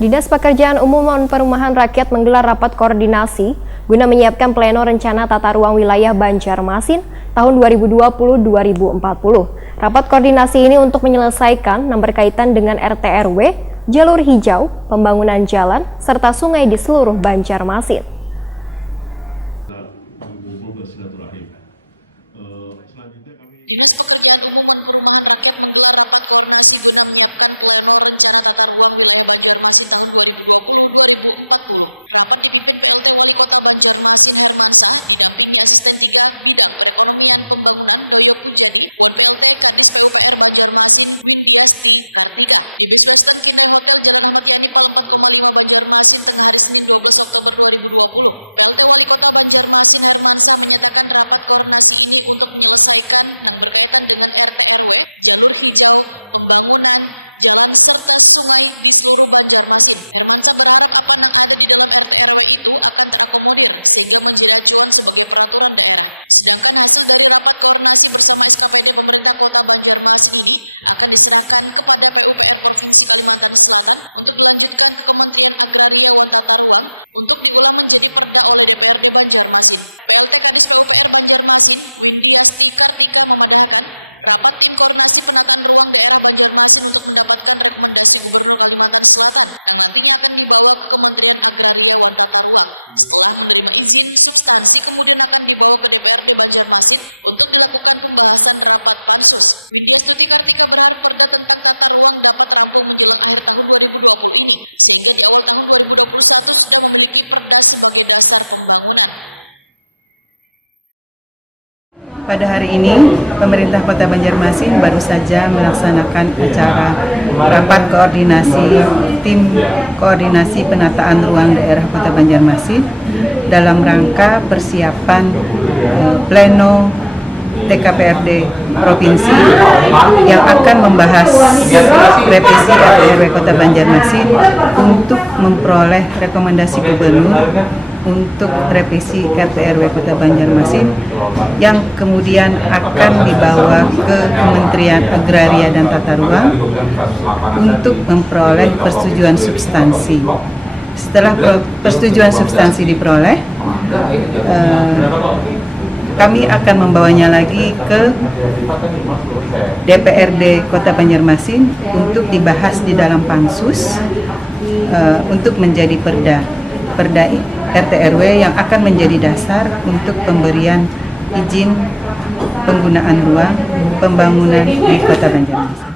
Dinas Pekerjaan Umum dan Perumahan Rakyat menggelar rapat koordinasi guna menyiapkan pleno rencana tata ruang wilayah Banjarmasin tahun 2020-2040. Rapat koordinasi ini untuk menyelesaikan yang berkaitan dengan RT/RW, jalur hijau, pembangunan jalan, serta sungai di seluruh Banjarmasin. Dinas Pekerjaan Umum dan Perumahan Rakyat menggelar rapat koordinasi guna menyiapkan pleno rencana tata ruang wilayah Banjarmasin tahun 2020-2040. Rapat dipimpin PLT Wali Kota Banjarmasin Hermansyah, didampingi Asisten 3 Bidang Perekonomian Pembangunan Doyo Pujadi, Wan PLT Kadis PUPR Banjarmasin Windiasti Kartika. Di Bis Western Kindai Hotel Jalan Ahmad Yani Pal 4,5 Banjarmasin tengah hari Senin 12 Oktober 2020. PLT Wali Kota Banjarmasin Hermansyah menyatakan rapat koordinasi ini untuk menyelesaikan yang berkaitan dengan RT/RW, jalur hijau, pembangunan jalan serta sungai di seluruh Banjarmasin. Hermansyah berharap apa yang ada di dalam RT/RW itu akan terakomodir sehingga menjadi acuan sebagai peraturan daerah. Sedangkan hasil dari rapat koordinasi bersama SKPD pemerintah Kota Banjarmasin ini akan diserahkan kepada PUPR Provinsi Kalimantan Selatan untuk dilanjutkan ke Kementerian Agraria dan Tata Ruang untuk diulang menjadi perda oleh DPRD Banjarmasin. PLT Kadis PUPR Banjarmasin Windiasti Kartika memadahkan rapat tim koordinasi penataan ruang daerah Banjarmasin untuk mendapatkan rekomendasi Gubernur Kalimantan Selatan yang nantinya akan dibawa ke Kementerian Agraria dan Tata Ruang. Setelah menerima izin substansi kemudian akan dibawa ke DPRD Banjarmasin untuk dilakukan pembahasan rapat pansus. Windiasti Kartika berharap perda tentang tata ruang dapat rampung menjelang akhir tahun 2020 ini sehingga di awal tahun 2021 sudah memiliki perda sebagai dasar pembangunan. Pada hari ini, pemerintah Kota Banjarmasin baru saja melaksanakan acara rapat koordinasi tim koordinasi penataan ruang daerah Kota Banjarmasin dalam rangka persiapan pleno TKPRD Provinsi yang akan membahas revisi RT/RW Kota Banjarmasin untuk memperoleh rekomendasi Gubernur untuk revisi RT/RW Kota Banjarmasin yang kemudian akan dibawa ke Kementerian Agraria dan Tata Ruang untuk memperoleh persetujuan substansi. Setelah persetujuan substansi diperoleh, kami akan membawanya lagi ke DPRD Kota Banjarmasin untuk dibahas di dalam pansus untuk menjadi perda RT/RW yang akan menjadi dasar untuk pemberian izin penggunaan ruang pembangunan di Kota Banjarmasin.